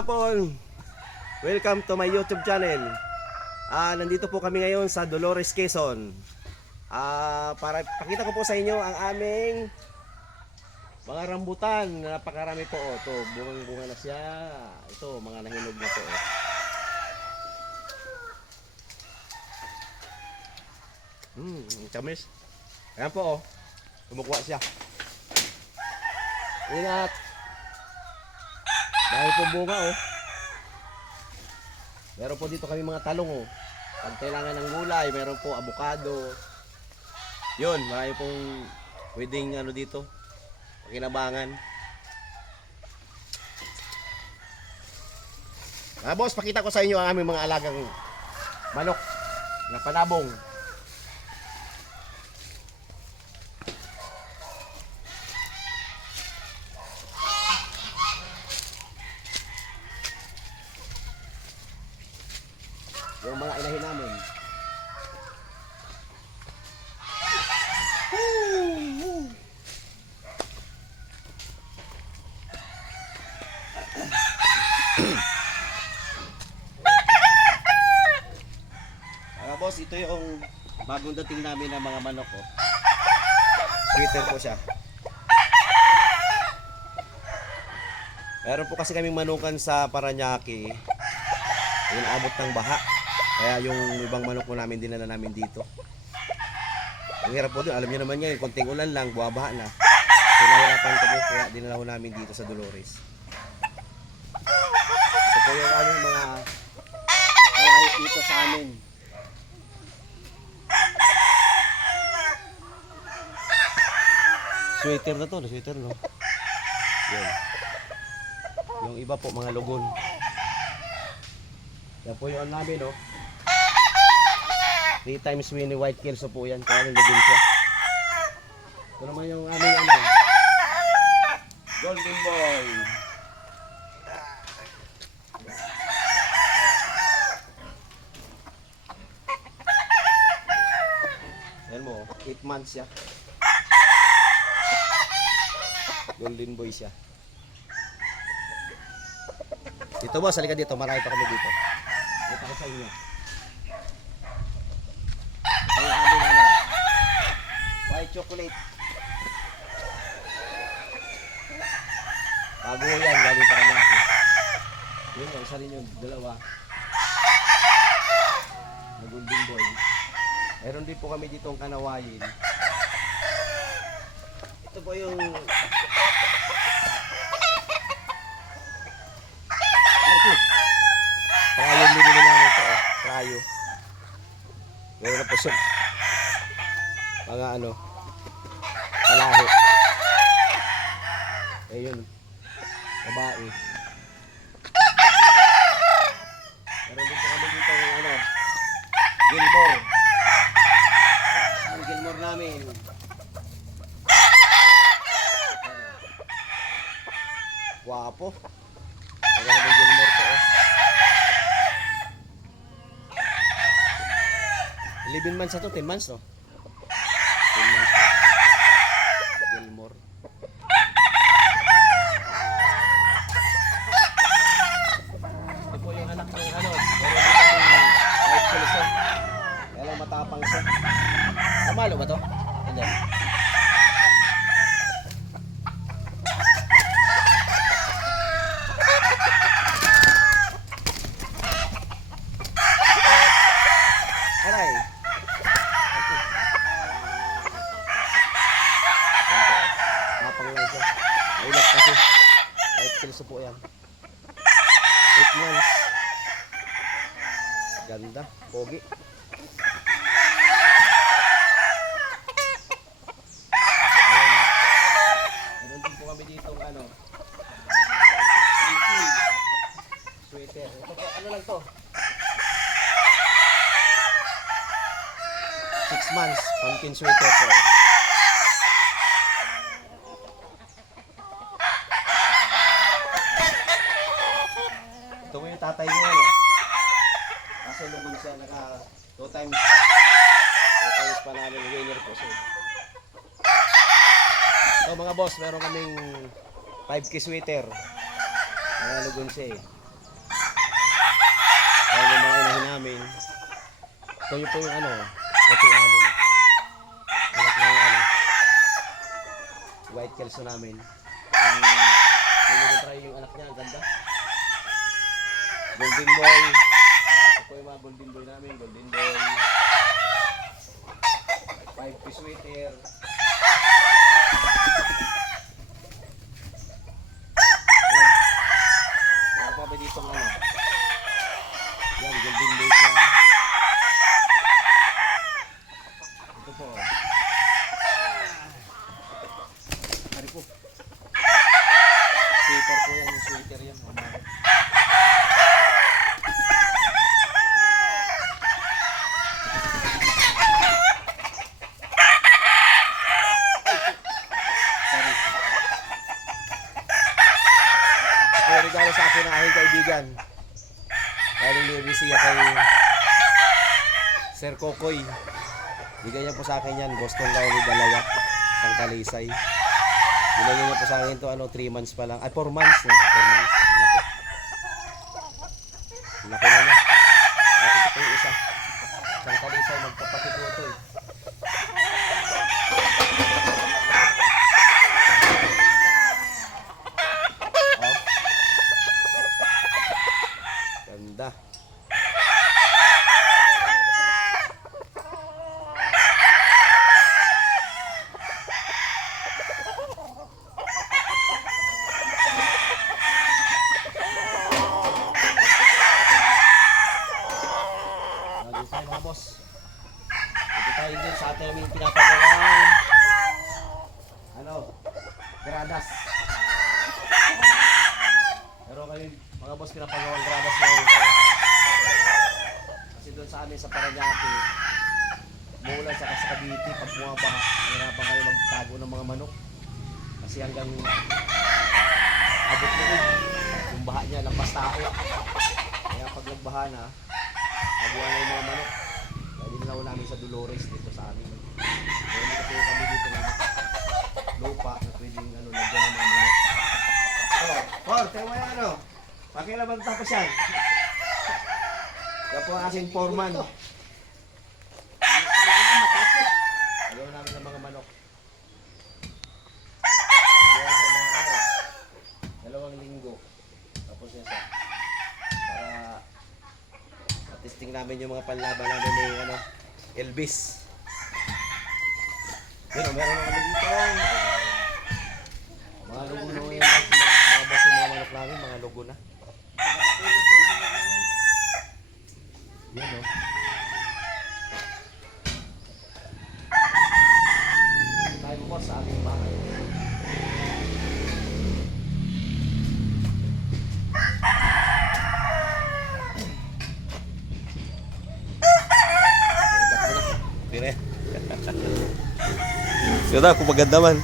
hapon! Welcome to my YouTube channel. Nandito po kami ngayon sa Dolores, Quezon. Para pakita ko po sa inyo ang aming mga rambutan. Napakarami po. Ito, bungang-bunga na siya. Ito, mga nahinog na po. Kamis. Ayan po. Kumukuha siya. Ingat. Dahil po bunga Meron po dito kami mga talong Pag kailangan ng gulay, meron po avocado. Yun, marami pong pwedeng dito pakinabangan. Boss, pakita ko sa inyo ang aming mga alagang manok na panabong. Yung mga inahin namin. Boss, ito yung bagong dating namin ng mga manok Sweeter po siya. Meron po kasi kaming manukan sa Paranaque. Yung abot ng baha. Kaya yung ibang manok po namin dinala namin dito. Ang hirap po doon, alam niyo naman yan, konting ulan lang, buwabaha na. So nahirapan kami, kaya dinala ko namin dito sa Dolores. Ito po yung aming mga alahit dito sa amin. Sweater na to, sweater no? Yan. Yung iba po, mga lugon. Yan po yung namin 3 times Winnie White Kelso po yan. Kaya nang lugon siya. Ito naman yung aming Golden Boy. Yan mo, 8 months siya. Golden Boy siya. Dito boss, halika dito. Marami pa kami dito. Ito ko sa inyo. Ito yung aming white chocolate. Bago yan, galing para natin. Yun yung isa rin yung dalawa. Na Golden Boy. Meron din po kami ditong kanawayin. Ito po yung Prayo binili namin ito Prayo. Meron na po siya mga palahi. Ayun, babae. Meron din po kami dito yung Gilmore. Ang Gilmore namin. Guwapo. Meron kami Gilmore po 11 months na to, 10 months no? 10 months po. Gilmore. Ito po yung anak ng meron dito ng white Kelso. Kaya lang matapang siya. Kamalo ba to? Hindi. Aray. Tapang lang siya. Mailat kasi. White Kelso po yan. 8 months. Ganda. Pogi. Meron din po kami dito sweater. Ito po, lang to? 6 months. Pumpkin sweater po. Ito mo yung tatay niya kasi lubog siya 2 times pa namin winner po siya. So mga boss, meron kaming 5K sweater. Mga lugon siya namin. Ito yung po yung ano, pati ano. Anak na yung ano. White Kelso namin. Yung try yung anak niya, ang ganda. Golden Boy. Ito po yung mga Golden Boy namin, Golden Boy. 5-piece sweater. Wala pa ba dito ang ano? Yan, Golden Boy siya. Ito po. Ari po. Sweater po yan, yung sweater yan. Sorry. Ito yung regalo sa akin ng aking kaibigan. Galing ni Risia kay Sir Kokoy. Bigay niya po sa akin yan. Boston Gauli dalawa. Sang Talisay. Binigay niya po sa akin ito, 3 months pa lang. Ay, 4 months na. 4 months. Laki. Laki na niya. At ito po yung isa. Sang Talisay, magpapakit po ito eh. Oh. Ganda. Nandun tayo mga boss. Ito tayo din sa atin namin pinapagawang gradas. Pero kayo mga boss pinapagawang gradas ngayon. Kasi doon sa amin sa Paranaque, umuulan sa Cavite, pag bumabaha, mahirapan kayo magtago ng mga manok. Kasi hanggang abot na yung baha niya, lampas tao. Kaya pag nagbaha na, taguan na yung mga manok. Kaya dinalaw namin sa Dolores dito sa amin. Kaya hindi kasi kami dito ng lupa na pwedeng lagyan ng mga manok. Por, tayo mo yan pakilaban tapos yan. Yan po ang aking foreman. Ayaw namin ng mga manok. Ayaw sa mga 2 linggo. Tapos yan sa para testing namin yung mga panlaban namin ni Elvis. Pero meron na kami dito. Mga lugo na yun. Mga boss yung mga manok namin, mga lugo na. Yan tayo po sa ating bahay. Dire. Yun na, kung maganda man.